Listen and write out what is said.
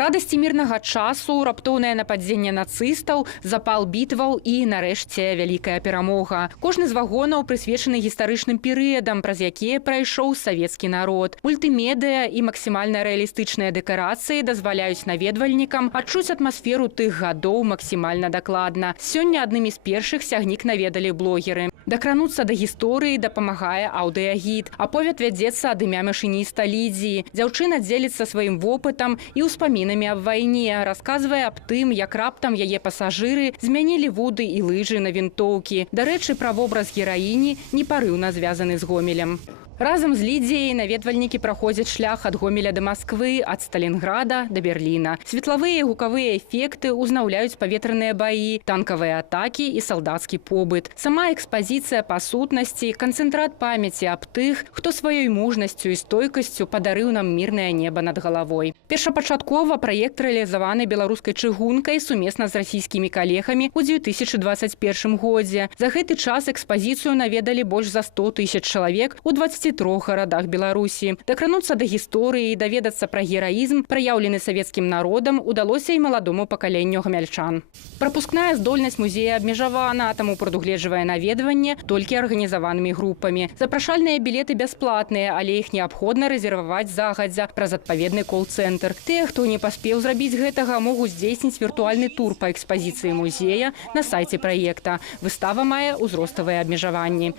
Радасці мірнага часу, раптоўнае нападзенне нацыстаў, запал бітваў і, нарэшце, вялікая перамога. Кожны з вагонаў прысвечаны гістарычным перыядам, праз якія прайшоў савецкі народ. Мультымедыя і максімальна рэалістычныя дэкарацыі дазваляюць наведвальнікам адчуць атмасферу тых гадоў максімальна дакладна. Сёння аднымі з першых сягнік наведалі блогеры. Дакрануцца да гісторыі дапамагае аўдыягід. Аповед вядзецца ад імя машыніста Лідзіі. Дзяўчына дзеліцца сваім вопытам і ўспамінамі аб вайне, расказвае аб тым, як раптам яе пасажыры змянілі вуды і лыжы на вінтоўкі. Дарэчы, пра вобраз гераіні непарыўна звязаны з Гомелем. Разам з Лідзіяй наведвальнікі праходзяць шлях ад Гомеля да Масквы, ад Сталінграда да Берліна. Светлавыя і гукавыя эфекты ўзнаўляюць паветраныя баі, танкавыя атакі і салдацкі побыт. Сама экспазіцыя па сутнасці – канцэнтрат памяці аб тых, хто сваёй мужнасцю і стойкасцю падарыў нам мірнае неба над галавой. Першапачаткова праект рэалізаваны беларускай чыгункай сумесна з расійскімі калегамі ў 2021 годзе. За гэты час экспазіцыю наведалі больш за 100 000 чалавек у 23 гарадах Беларусі. Дакрануцца да гісторыі і даведацца пра гераізм, праяўлены савецкім народам, удалося і маладому пакаленню гамяльчан. Прапускная здольнасць музея абмежавана, таму прадугледжвае наведванне толькі арганізаванымі групамі. Запрашальныя білеты бясплатныя, але іх неабходна рэзерваваць загадзя праз адпаведны кол-цэнтр. Тыя, хто не паспеў зрабіць гэтага, могуць здзейсніць віртуальны тур па экспазіцыі музея на сайце праекта. Выстава мае ўзроставыя абмежаванні.